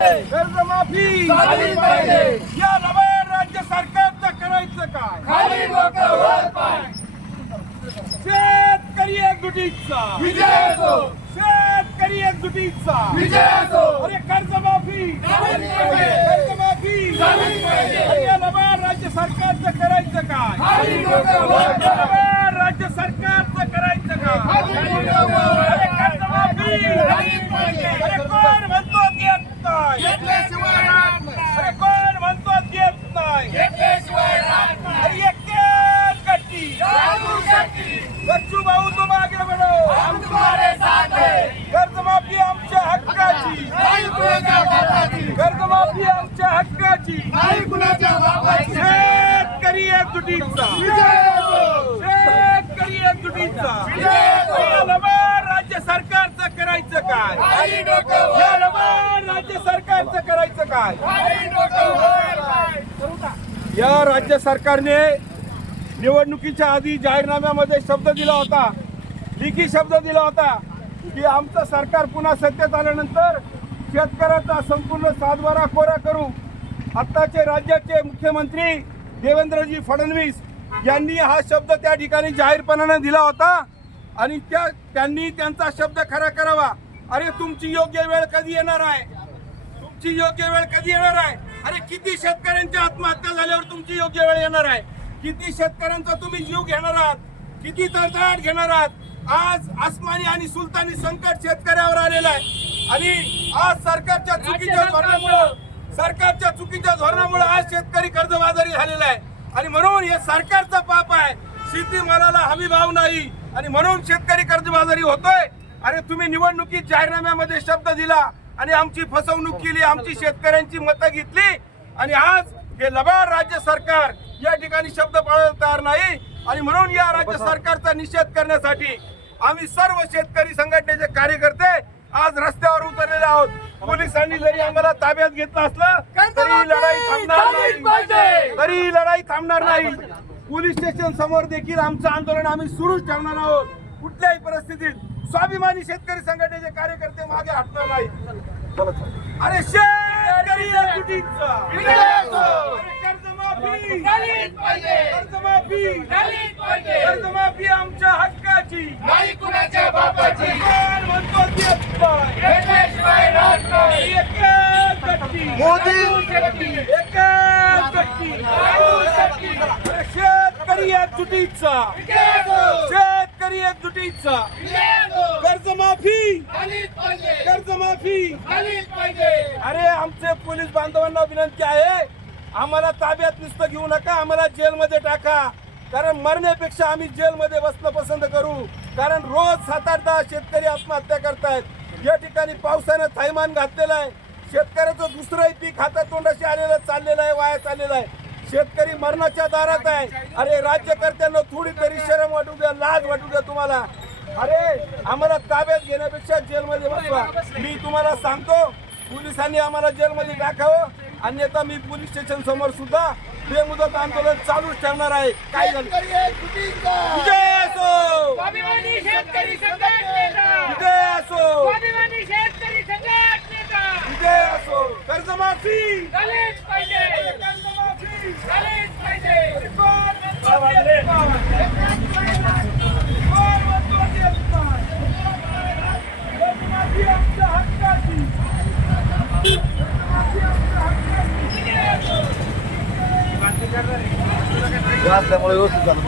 कर्जमाफी झालीच पाहिजे। या नव्या राज्य सरकारचं करायचं काय? खाली डोकं वर पाय। शेतकरी एकजुटीचा विजय असो, शेतकरी एकजुटीचा विजय असो। अरे कर्जमाफी झालीच पाहिजे, कर्जमाफी झालीच पाहिजे। अरे या नव्या राज्य सरकारचं करायचं काय? खाली डोकं वर या पाय। नव्या राज्य सरकारचं करायचं काय? खाली डोकं वर अरे पाय। कर्जमाफी झालीच पाहिजे। अरे कोण म्हणतो घेत नाही? घेतल्याशिवाय राहत नाही, अरे कोण म्हणतो घेत नाही? घेतल्याशिवाय राहत नाही। अरे एक गट्टी जादूशक्ती, बच्चू भाऊ तुम आगे बढ़ो, हम तुम्हारे साथ हैं। कर्जमाफी आमच्या हक्काची, नाही कुणाच्या बापाची, कर्जमाफी आमच्या हक्काची, नाही कुणाच्या बापाची। शेतकरी एकजुटीचा विजय असो, शेतकरी एकजुटीचा विजय असो। या नव्या राज्य सरकारचं करायचं काय? खाली डोकं या वर नव्या राज्य सरकारचं करायचं काय? खाली डोकं वर पाय। या राज्य सरकारने निवडणुकीच्या आधी जाहीरनाम्यामध्ये शब्द दिला होता, लिखित शब्द दिला होता की आमचं सरकार पुन्हा सत्तेत आल्यानंतर शेतकऱ्याचा संपूर्ण सातबारा कोरा करू। आत्ताचे राज्याचे मुख्यमंत्री देवेंद्रजी फडणवीस यांनी हा शब्द त्या ठिकाणी जाहीरपणाने दिला होता आणि त्यांनी त्यांचा शब्द खरा करावा। अरे तुमची योग्य वेळ कधी येणार आहे? तुमची योग्य वेळ कधी येणार आहे? अरे किती शेतकऱ्यांच्या आत्महत्या झाल्यावर तुमची योग्य वेळ येणार आहे? किती शेतकऱ्यांचा तुम्ही जीव घेणार आहात? किती तळतळाट घेणार आहात? आज आसमानी आणि सुलतानी संकट शेतकऱ्यावर आलेलं आहे आणि आज सरकारच्या चुकीच्या धोरणामुळे आज शेतकरी कर्जबाजारी झालेला आहे आणि म्हणून हे सरकारचं पाप आहे। शेतीमालाला हमी भाव नाही आणि म्हणून शेतकरी कर्जबाजारी होतोय। अरे तुम्ही निवडणुकीत जाहीरनाम्यामध्ये शब्द दिला आणि आमची फसवणूक केली, आमची शेतकऱ्यांची मतं घेतली आणि आज हे लबाड राज्य सरकार या ठिकाणी शब्द पाळायला तयार नाही आणि म्हणून या राज्य सरकारचा निषेध करण्यासाठी आम्ही सर्व शेतकरी संघटनेचे कार्यकर्ते आज रस्त्यावर उतरलेले आहोत। पोलिसांनी जरी आम्हाला ताब्यात घेतलं असलं तरी लढाई थांबणार नाही। पोलीस स्टेशन समोर देखील आमचं आंदोलन आम्ही सुरूच ठेवणार आहोत। कुठल्याही परिस्थितीत स्वाभिमानी शेतकरी संघटनेचे कार्यकर्ते मागे हटणार नाही। अरे शेतकरी एकजुटीचा विजय असो। अरे कर्जमाफी झालीच पाहिजे, कर्जमाफी झालीच पाहिजे। कर्जमाफी आमच्या हक्काची, नाही कुणाच्या बापाची, कोण म्हणतो देत नाही? घेतल्याशिवाय राहत नाही। एकच गट्टी जादूशक्ती, एकच गट्टी जादूशक्ती। अरे शेतकरी एकजुटीचा विजय असो, शेतकरी एकजुटीचा विजय असो। कर्जमाफी झालीच पाहिजे, कर्जमाफी झालीच पाहिजे। अरे आमचे पोलीस बांधवांना विनंती आहे, आम्हाला ताब्यात नुसतं घेऊ नका, आम्हाला जेलमध्ये टाका। कारण मरण्यापेक्षा आम्ही जेलमध्ये बसणं पसंत करू। कारण रोज 7-8 शेतकरी आत्महत्या करतायत। या ठिकाणी पावसानं थैमान घातलेलं आहे। शेतकऱ्याचं दुसरंही पीक हातातोंडाशी आलेलं चाललेलं आहे, वाया चाललेलं आहे। शेतकरी मरणाच्या दारात आहे। अरे राज्यकर्त्यांना थोडी तरी शरम वाटू द्या, लाज वाटू द्या तुम्हाला। अरे आम्हाला ताब्यात घेण्यापेक्षा जेलमध्ये बसवा। मी तुम्हाला सांगतो, पोलिसांनी आम्हाला जेलमध्ये टाकावं, अन्यथा मी पोलीस स्टेशन समोर सुद्धा बेमुदत आंदोलन चालूच ठेवणार आहे। काय झालं? विजय असो, स्वाभिमानी शेतकरी संघटनेचा, विजय असो, स्वाभिमानी शेतकरी संघटनेचा विजय असो। कर्जमाफी झालीच पाहिजे, कर्जमाफी झालीच पाहिजे। कोण म्हणतो देत नाही? कोण म्हणतो देत नाही? कर्जमाफी आमच्या हक्काची, कर्जमाफी आमच्या हक्काची। असल्यामुळे व्यवस्थित झालं.